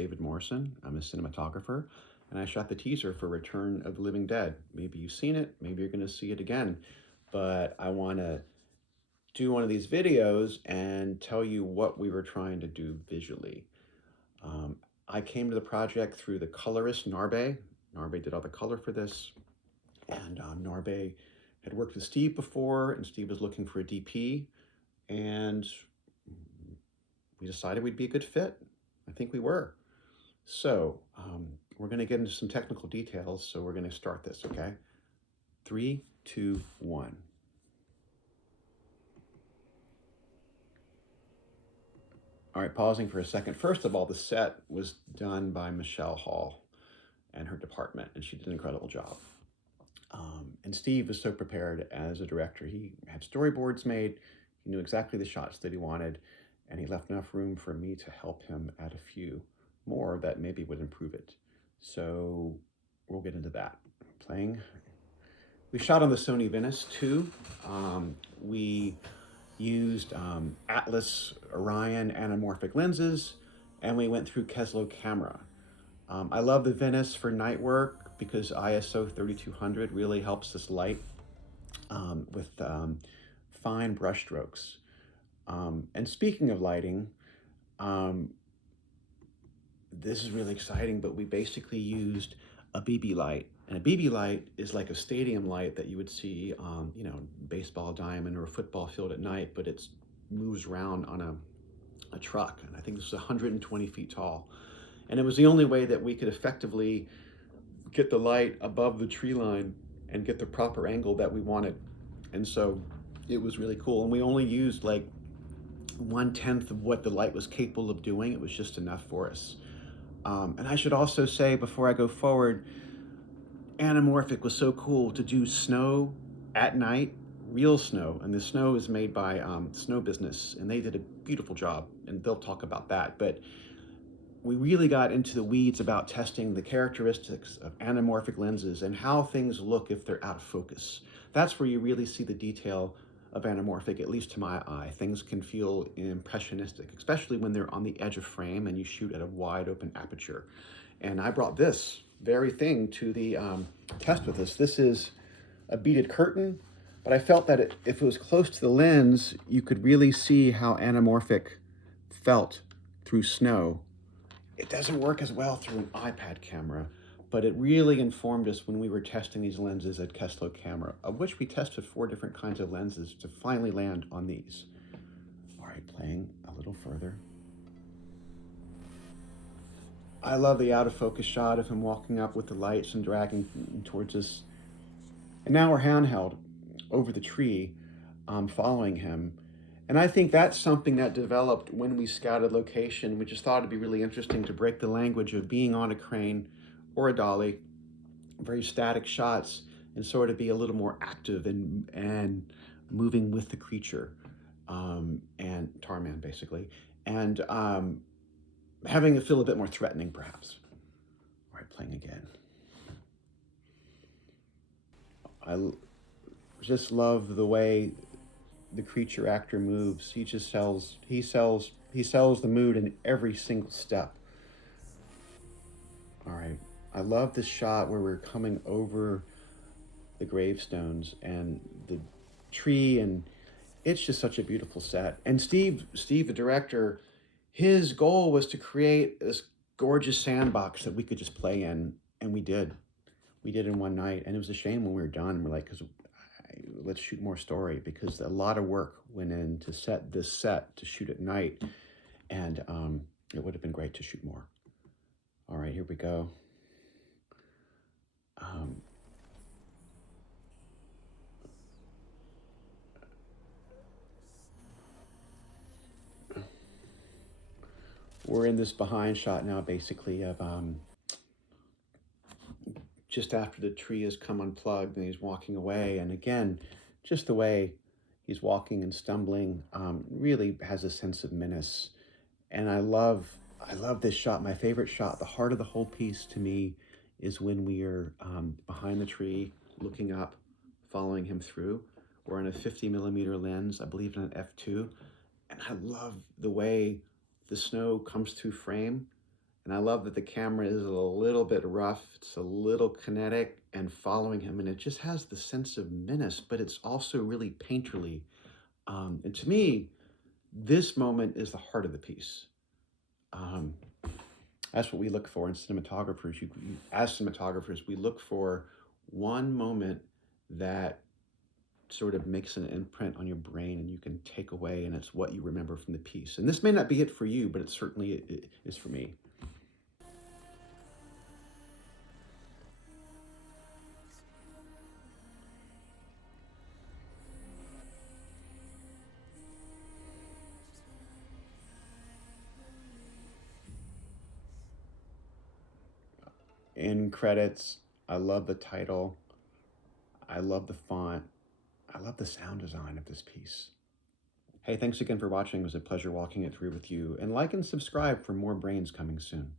David Morrison. I'm a cinematographer, and I shot the teaser for Return of the Living Dead. Maybe you've seen it, maybe you're going to see it again, but I want to do one of these videos and tell you what we were trying to do visually. Um, I came to the project through the colorist Narbe. Narbe did all the color for this, and Narbe had worked with Steve before, and Steve was looking for a DP, and we decided we'd be a good fit. I think we were. So we're going to get into some technical details, so we're going to start this, okay? 3, 2, 1. All right, pausing for a second. First of all, the set was done by Michelle Hall and her department, and she did an incredible job. And Steve was so prepared as a director. He had storyboards made, he knew exactly the shots that he wanted, and he left enough room for me to help him add a few more that maybe would improve it. So we'll get into that. Playing. We shot on the Sony Venice 2. We used Atlas Orion anamorphic lenses, and we went through Keslow camera. I love the Venice for night work because ISO 3200 really helps us light with fine brush strokes. And speaking of lighting, this is really exciting, but we basically used a BB light. And a BB light is like a stadium light that you would see, baseball diamond or a football field at night, but it moves around on a truck. And I think this was 120 feet tall. And it was the only way that we could effectively get the light above the tree line and get the proper angle that we wanted. And so it was really cool. And we only used like 1/10 of what the light was capable of doing. It was just enough for us. And I should also say, before I go forward, anamorphic was so cool to do snow at night, real snow. And the snow is made by Snow Business, and they did a beautiful job, and they'll talk about that. But we really got into the weeds about testing the characteristics of anamorphic lenses and how things look if they're out of focus. That's where you really see the detail of anamorphic, at least to my eye. Things can feel impressionistic, especially when they're on the edge of frame and you shoot at a wide open aperture. And I brought this very thing to the test with us. This is a beaded curtain, but I felt that if it was close to the lens, you could really see how anamorphic felt through snow. It doesn't work as well through an iPad camera, but it really informed us when we were testing these lenses at Keslow Camera, of which we tested 4 different kinds of lenses to finally land on these. All right, playing a little further. I love the out of focus shot of him walking up with the lights and dragging towards us. And now we're handheld over the tree, following him. And I think that's something that developed when we scouted location. We just thought it'd be really interesting to break the language of being on a crane or a dolly, very static shots, and sort of be a little more active and moving with the creature, and Tarman basically, and having it feel a bit more threatening perhaps. All right, playing again. I just love the way the creature actor moves. He sells the mood in every single step. All right, I love this shot where we're coming over the gravestones and the tree, and it's just such a beautiful set. And Steve, the director, his goal was to create this gorgeous sandbox that we could just play in, and we did. We did in one night, and it was a shame when we were done. We're like, let's shoot more story, because a lot of work went in to set this set to shoot at night, and it would have been great to shoot more. All right, here we go. We're in this behind shot now, basically, of just after the tree has come unplugged and he's walking away. And again, just the way he's walking and stumbling really has a sense of menace. And I love this shot. My favorite shot, the heart of the whole piece to me, is when we are behind the tree, looking up, following him through. We're on a 50mm lens, I believe in an f2. And I love the way the snow comes through frame And I love that the camera is a little bit rough, it's a little kinetic and following him, and it just has the sense of menace, but it's also really painterly. And to me, this moment is the heart of the piece. Um, that's what we look for in cinematographers. As cinematographers, we look for one moment that sort of makes an imprint on your brain and you can take away, and it's what you remember from the piece. And this may not be it for you, but it certainly is for me. In credits, I love the title. I love the font. I love the sound design of this piece. Hey, thanks again for watching. It was a pleasure walking it through with you. And like and subscribe for more brains coming soon.